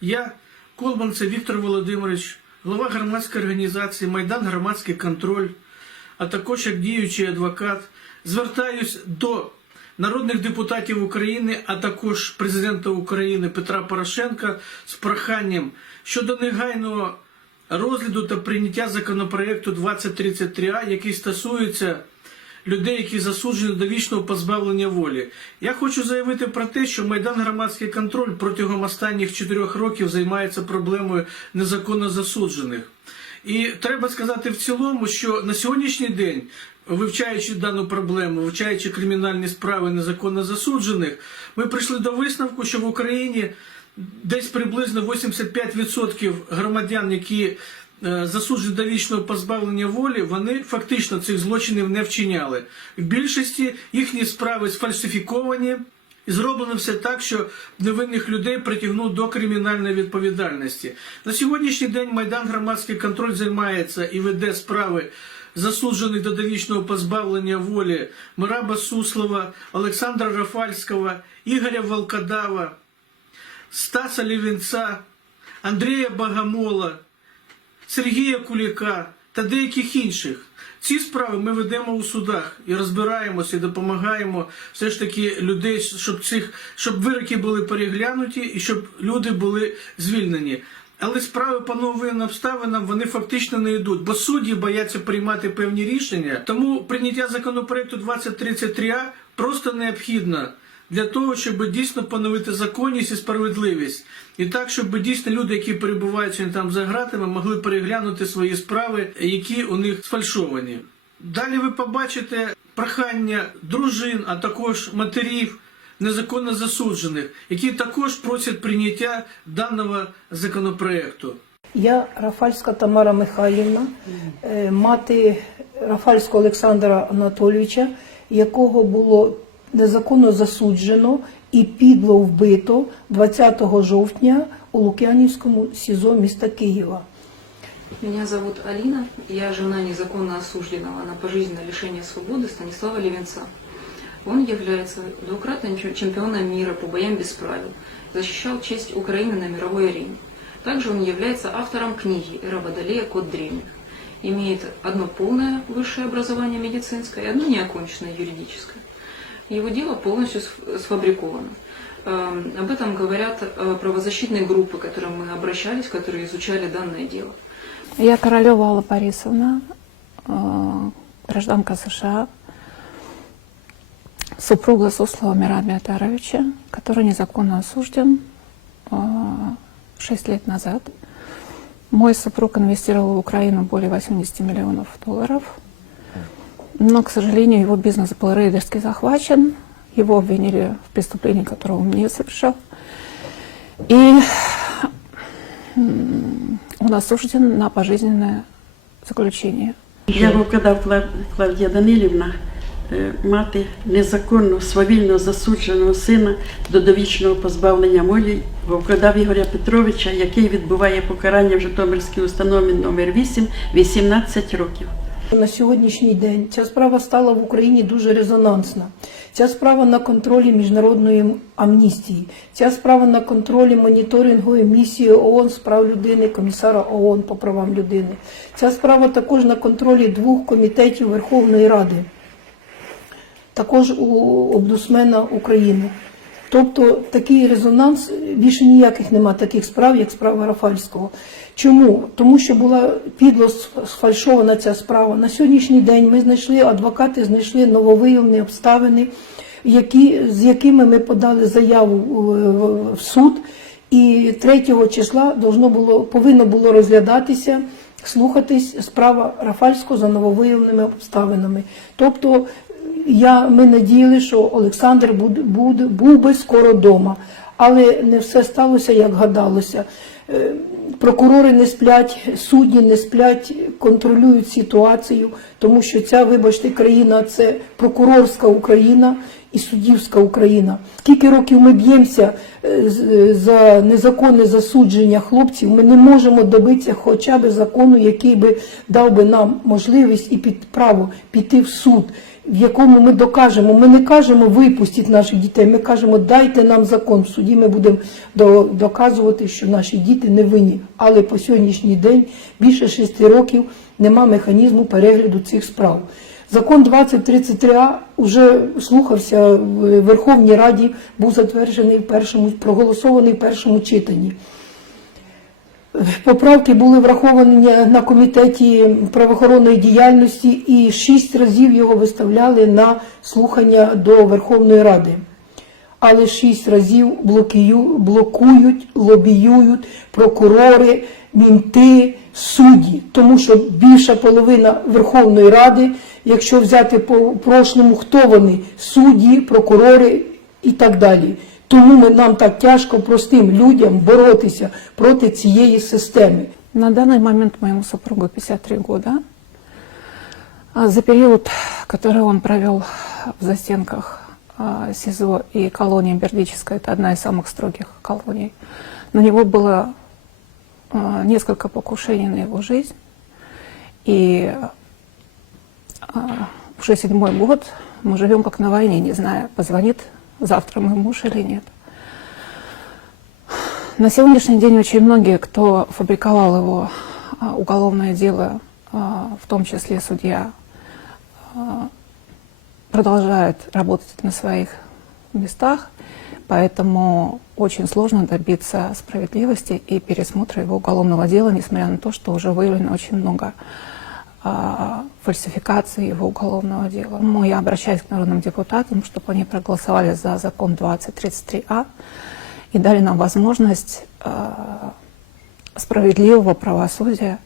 Я, Колбанцев Віктор Володимирович, голова громадської організації Майдан Громадський контроль, а також як діючий адвокат, звертаюсь до народних депутатів України, а також президента України Петра Порошенка з проханням щодо негайного розгляду та прийняття законопроекту 2033А, який стосується людей, які засуджені до вічного позбавлення волі. Я хочу заявити про те, що Майдан Громадський контроль протягом останніх чотирьох років займається проблемою незаконно засуджених. І треба сказати в цілому, що на сьогоднішній день, вивчаючи дану проблему, вивчаючи кримінальні справи незаконно засуджених, ми прийшли до висновку, що в Україні десь приблизно 85% громадян, які засуджені до вічного позбавлення волі, вони фактично цих злочинів не вчиняли. В більшості їхні справи сфальсифіковані. І зроблено все так, що невинних людей притягнуть до кримінальної відповідальності. На сьогоднішній день Майдан Громадський контроль займається і веде справи засуджених до довічного позбавлення волі Мираба Суслова, Олександра Рафальського, Ігоря Волкодава, Стаса Лівінця, Андрія Багамола, Сергія Куліка та деяких інших. Ці справи ми ведемо у судах і розбираємося, і допомагаємо все ж таки людей, щоб цих щоб вироки були переглянуті і щоб люди були звільнені. Але справи по новим обставинам вони фактично не йдуть, бо судді бояться приймати певні рішення. Тому прийняття законопроекту 2033А просто необхідно для того, щоб дійсно поновити законність і справедливість. І так, щоб дійсно люди, які перебувають там за ґратами, могли переглянути свої справи, які у них сфальшовані. Далі ви побачите прохання дружин, а також матерів незаконно засуджених, які також просять прийняття даного законопроекту. Я Рафальська Тамара Михайлівна, е, мати Рафальського Олександра Анатолійовича, якого було незаконно засуджено і підло вбито 20 жовтня у Лук'янівському СІЗО міста Києва. Меня зовут Алина, я жена незаконно осужденного на пожизненное лишение свободы Станислава Левинца. Он является двукратным чем- чемпионом мира по боям без правил, защищал честь Украины на мировой арене. Также он является автором книги «Эра Водолея. Код древних». Имеет одно полное высшее образование медицинское и одно неоконченное юридическое. Его дело полностью сф- сфабриковано. Эм, Об этом говорят э, правозащитные группы, к которым мы обращались, которые изучали данное дело. Я Королева Алла Борисовна, э, гражданка США, супруга Суслова Мира Миатаровича, который незаконно осужден э, 6 лет назад. Мой супруг инвестировал в Украину более 80 миллионов долларов, но, к сожалению, его бизнес был рейдерски захвачен, его обвинили в преступлении, которого он не совершал. И он осужден на пожизненное заключение. Я Кла- Клавдія Данилівна, е, мати незаконно свавільно засудженого сина до довічного позбавлення волі Вовкадав Ігоря Петровича, який відбуває покарання в Житомирській установі номер 8 18 років. На сьогоднішній день ця справа стала в Україні дуже резонансна. Ця справа на контролі міжнародної амністії. Ця справа на контролі моніторингової місії ООН з прав людини, комісара ООН по правам людини. Ця справа також на контролі двох комітетів Верховної Ради, також у обдусмена України. Тобто такий резонанс, більше ніяких нема таких справ, як справа Рафальського. Чому? Тому що була підло сфальшована ця справа. На сьогоднішній день ми знайшли, адвокати знайшли нововиявлені обставини, які, з якими ми подали заяву в- суд. І 3 числа должно було, повинно було розглядатися, слухатись справа Рафальського за нововиявленими обставинами. Тобто я, ми надіяли, що Олександр буде, буде, був би скоро вдома. Але не все сталося, як гадалося. Е, Прокурори не сплять, судді не сплять, контролюють ситуацію, тому що ця, вибачте, країна це прокурорська Україна і суддівська Україна. Скільки років ми б'ємося е, за незаконне засудження хлопців, ми не можемо добитися хоча б закону, який би дав би нам можливість і під право піти в суд в якому ми докажемо, ми не кажемо випустіть наших дітей, ми кажемо дайте нам закон. В суді ми будемо доказувати, що наші діти не винні. Але по сьогоднішній день більше шести років нема механізму перегляду цих справ. Закон 2033А вже слухався в Верховній Раді, був затверджений в першому, проголосований в першому читанні. Поправки були враховані на комітеті правоохоронної діяльності і шість разів його виставляли на слухання до Верховної Ради. Але шість разів блокують, лобіюють прокурори, мінти, судді. Тому що більша половина Верховної Ради, якщо взяти по прошлому, хто вони? Судді, прокурори і так далі. Тому ми, нам так тяжко простим людям боротися проти цієї системи. На данный момент моему супругу 53 года. А За период, который он провел в застенках а, СИЗО и колонии Бердическая, это одна из самых строгих колоний, на него было а, несколько покушений на его жизнь. И а, уже седьмой год мы живем как на войне, не зная, позвонит завтра мой муж или нет. На сегодняшний день очень многие, кто фабриковал его а, уголовное дело, а, в том числе судья, а, продолжают работать на своих местах, поэтому очень сложно добиться справедливости и пересмотра его уголовного дела, несмотря на то, что уже выявлено очень много а, фальсификаций его уголовного дела. Ну, я обращаюсь к народным депутатам, чтобы они проголосовали за закон 2033А и дали нам возможность а, справедливого правосудия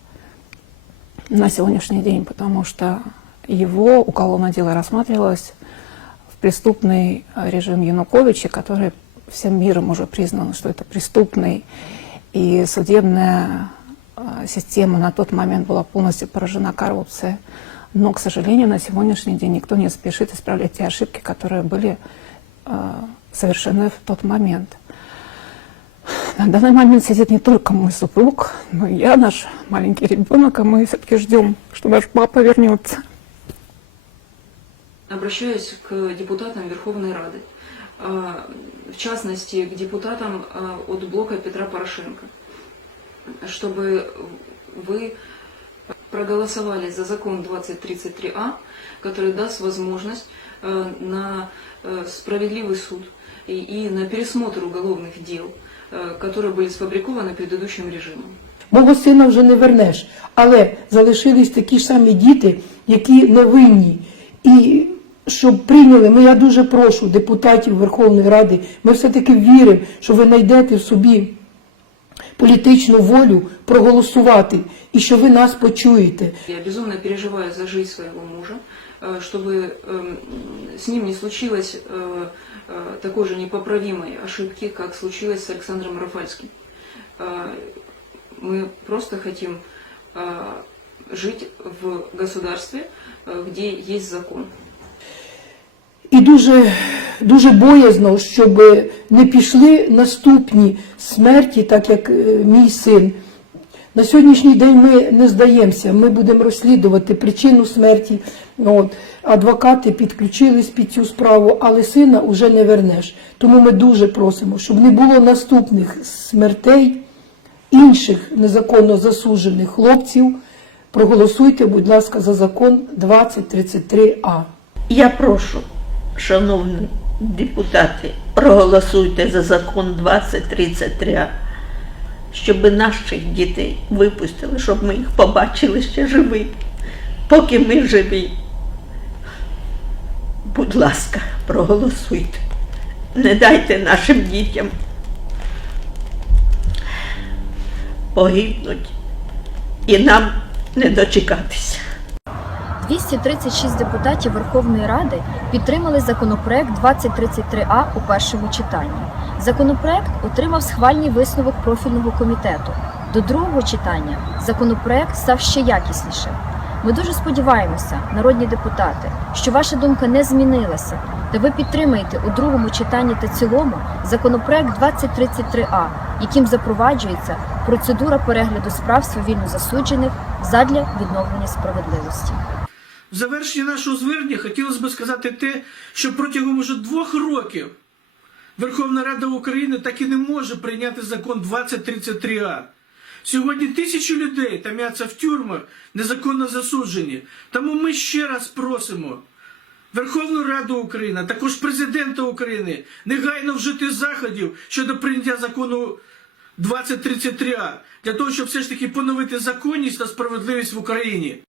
на сегодняшний день, потому что его уголовное дело рассматривалось в преступный режим Януковича, который всем миром уже признан, что это преступный, и судебная система на тот момент была полностью поражена коррупцией. Но, к сожалению, на сегодняшний день никто не спешит исправлять те ошибки, которые были э, совершены в тот момент. На данный момент сидит не только мой супруг, но и я, наш маленький ребенок, а мы все-таки ждем, что наш папа вернется. Обращаюсь к депутатам Верховной Рады, а, в частности, к депутатам а, от блока Петра Порошенко, чтобы вы проголосовали за закон 2033А, который даст возможность э, на э, справедливый суд и, и на пересмотр уголовных дел, э, которые были сфабрикованы предыдущим режимом. Мого сина вже не вернеш, але залишились такі ж самі діти, які не винні. І щоб прийняли, ну я дуже прошу депутатів Верховної Ради, ми все-таки віримо, що ви знайдете в собі політичну волю проголосувати і що ви нас почуєте. Я безумно переживаю за жизнь своего мужа, э, чтобы эм, с ним не случилось э, э, такой же непоправимой ошибки, как случилось с Александром Рафальским. Э, Мы просто хотим э, жить в государстве, э, где есть закон. І дуже, дуже боязно, щоб не пішли наступні смерті, так як е, мій син. На сьогоднішній день ми не здаємося, ми будемо розслідувати причину смерті. От. Адвокати підключились під цю справу, але сина вже не вернеш. Тому ми дуже просимо, щоб не було наступних смертей інших незаконно засуджених хлопців. Проголосуйте, будь ласка, за закон 2033А. Я прошу, шановні депутати, проголосуйте за закон 2033, щоб наших дітей випустили, щоб ми їх побачили ще живі, поки ми живі. Будь ласка, проголосуйте. Не дайте нашим дітям погибнуть і нам не дочекатися. 236 депутатів Верховної Ради підтримали законопроект 2033А у першому читанні. Законопроект отримав схвальний висновок профільного комітету. До другого читання законопроект став ще якіснішим. Ми дуже сподіваємося, народні депутати, що ваша думка не змінилася, та ви підтримаєте у другому читанні та цілому законопроект 2033А, яким запроваджується процедура перегляду справ цивільно засуджених задля відновлення справедливості. В завершенні нашого звернення хотілося б сказати те, що протягом уже двох років Верховна Рада України так і не може прийняти закон 2033А. Сьогодні тисячі людей тамяться в тюрмах, незаконно засуджені. Тому ми ще раз просимо Верховну Раду України, також президента України негайно вжити заходів щодо прийняття закону 2033А для того, щоб все ж таки поновити законність та справедливість в Україні.